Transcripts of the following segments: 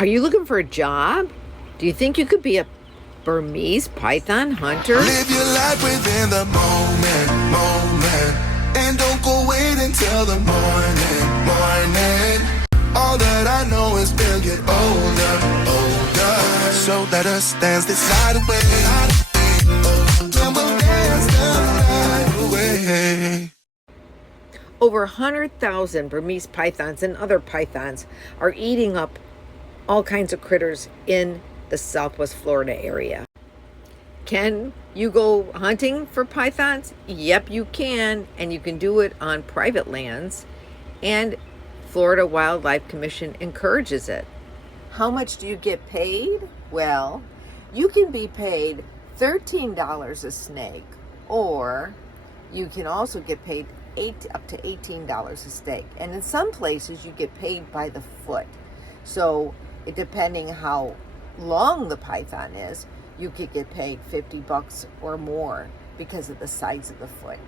Are you looking for a job? Do you think you could be a Burmese python hunter? Live your life within the moment, and don't go wait until the morning. All that I know is we'll get older. So let us dance this night away. And we'll dance the night away. Over 100,000 Burmese pythons and other pythons are eating up all kinds of critters in the Southwest Florida area. Can you go hunting for pythons? Yep, you can, and you can do it on private lands, and Florida Wildlife Commission encourages it. How much do you get paid? Well, you can be paid $13 a snake, or you can also get paid up to $18 a snake. And in some places, you get paid by the foot. So, depending how long the python is, you could get paid $50 or more because of the size of the foot.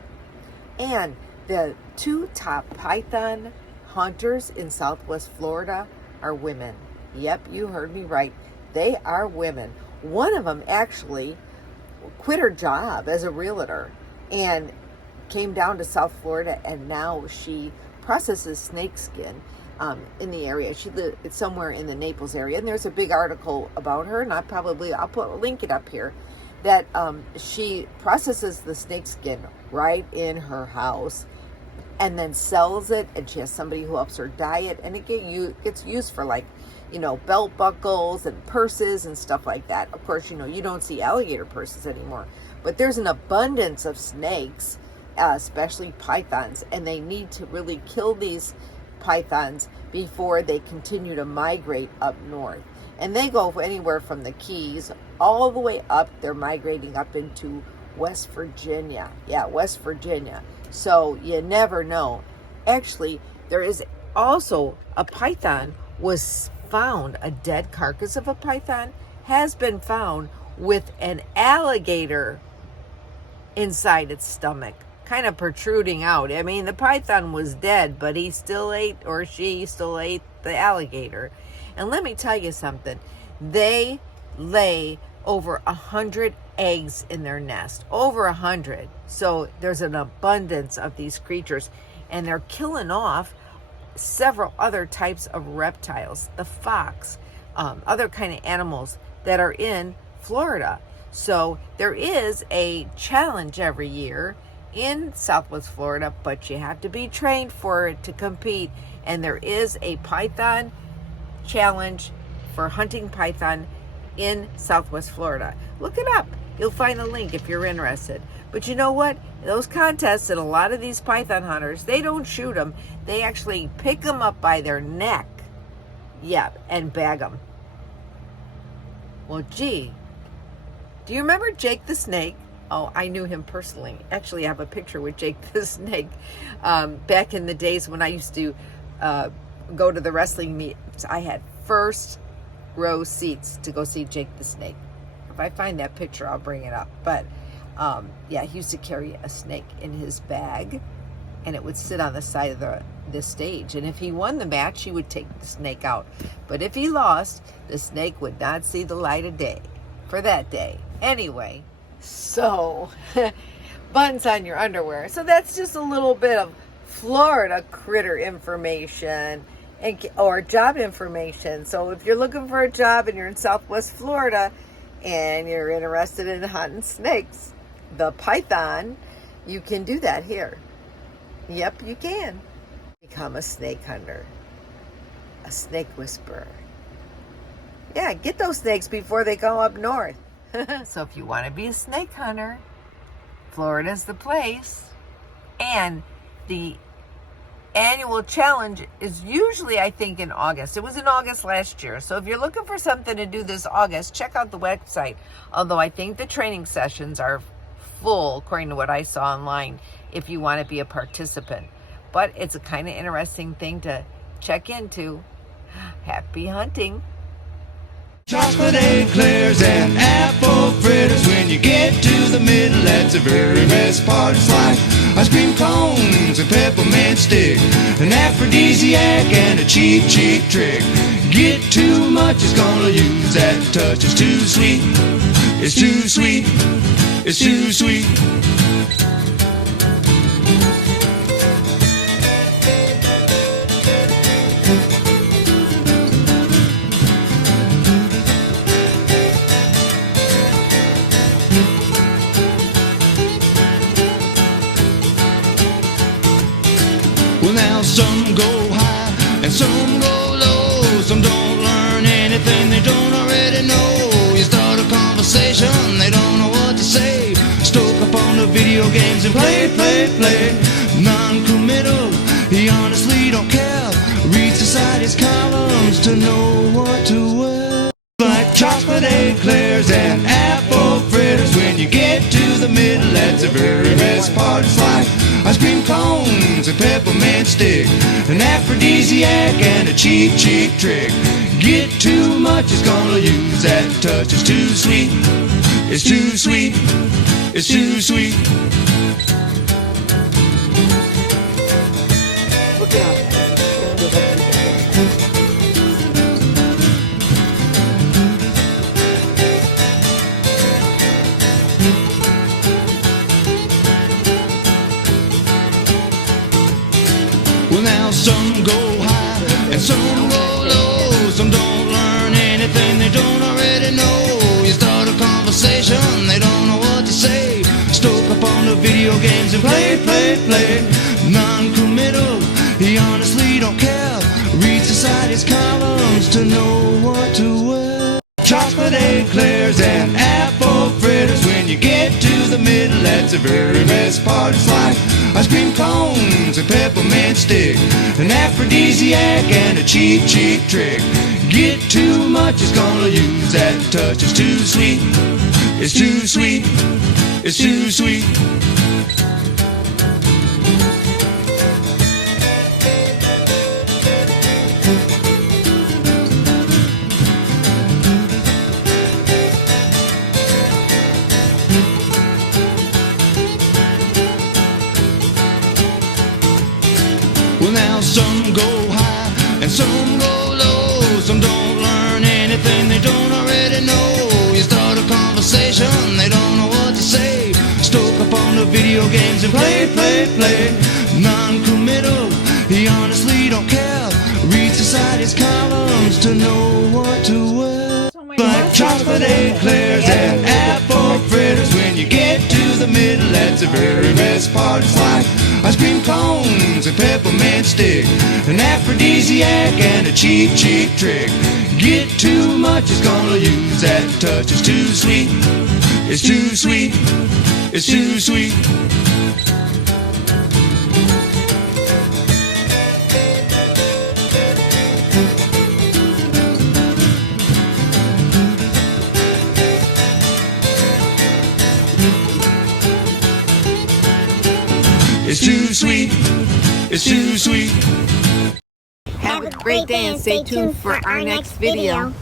And the two top python hunters in Southwest Florida are women. Yep, you heard me right. They are women. One of them actually quit her job as a realtor and came down to South Florida, and now she processes snake skin in the area. It's somewhere in the Naples area, and there's a big article about her, and I'll link it up here, that she processes the snake skin right in her house and then sells it, and she has somebody who helps her dye it, and it gets used for, like, belt buckles and purses and stuff like that. Of course, you don't see alligator purses anymore, but there's an abundance of snakes, especially pythons, and they need to really kill these pythons before they continue to migrate up north. And they go anywhere from the Keys all the way up. They're migrating up into West Virginia. Yeah, West Virginia. So you never know. Actually, there is also a python was found, a dead carcass of a python has been found with an alligator inside its stomach, kind of protruding out. I mean, the python was dead, but she still ate the alligator. And let me tell you something. They lay over 100 eggs in their nest. Over 100. So there's an abundance of these creatures. And they're killing off several other types of reptiles. The fox, other kind of animals that are in Florida. So there is a challenge every year in Southwest Florida, but you have to be trained for it to compete. And there is a python challenge for hunting python in Southwest Florida. Look it up. You'll find the link if you're interested. But you know what? Those contests and a lot of these python hunters, they don't shoot them. They actually pick them up by their neck. Yeah, and bag them. Well, gee, do you remember Jake the Snake? Oh, I knew him personally. Actually, I have a picture with Jake the Snake. Back in the days when I used to go to the wrestling meets, I had first row seats to go see Jake the Snake. If I find that picture, I'll bring it up. But yeah, he used to carry a snake in his bag, and it would sit on the side of the stage. And if he won the match, he would take the snake out. But if he lost, the snake would not see the light of day for that day. Anyway, so buttons on your underwear. So that's just a little bit of Florida critter information or job information. So if you're looking for a job and you're in Southwest Florida and you're interested in hunting snakes, the python, you can do that here. Yep, you can. Become a snake hunter, a snake whisperer. Yeah, get those snakes before they go up north. So if you want to be a snake hunter, Florida's the place. And the annual challenge is usually, I think, in August. It was in August last year. So if you're looking for something to do this August, check out the website. Although I think the training sessions are full, according to what I saw online, if you want to be a participant. But it's a kind of interesting thing to check into. Happy hunting. Chocolate eclairs and apple fritters. When you get to the middle, that's the very best part. It's like Ice cream cones and peppermint stick, an aphrodisiac and a cheap, cheap trick. Get too much, it's gonna use that touch. It's too sweet, it's too sweet, it's too sweet. Well, now some go high and some go low. Some don't learn anything they don't already know. You start a conversation, they don't know what to say. Stoke up on the video games and play, play, play. Non-committal, he honestly don't care. Read society's columns to know what to wear. Like chocolate eclairs and apple fritters. When you get to the middle, that's the very best part. It's like ice cream cones and peppermint stick, an aphrodisiac and a cheap, cheap trick. Get too much, it's gonna use that touch. It's too sweet, it's too sweet, it's too sweet. Look it up. Well, now some go high and some go low. Some don't learn anything they don't already know. You start a conversation, they don't know what to say. Stoke up on the video games and play, play, play. Non-committal, he honestly don't care. Read society's columns to know what to wear. Chocolate eclairs and apple fritters. When you get to the middle, that's the very best part. It's like ice cream cones and peppermint stick, an aphrodisiac and a cheap, cheap trick. Get too much, it's gonna use that touch. It's too sweet, it's too sweet, it's too sweet. Well, now some go high and some go low. Some don't learn anything they don't already know. You start a conversation, they don't know what to say. Stoke up on the video games and play, play, play. Non-committal, he honestly don't care. Read society's columns to know what to wear. Like chocolate eclairs and apple fritters. When you get to the middle, that's the very best part. It's like ice cream cones and peppermint stick, an aphrodisiac and a cheap, cheap trick. Get too much, it's gonna use that touch. It's too sweet, it's too sweet, it's too sweet. It's too sweet, it's too sweet. Have a great day and stay tuned for our next video.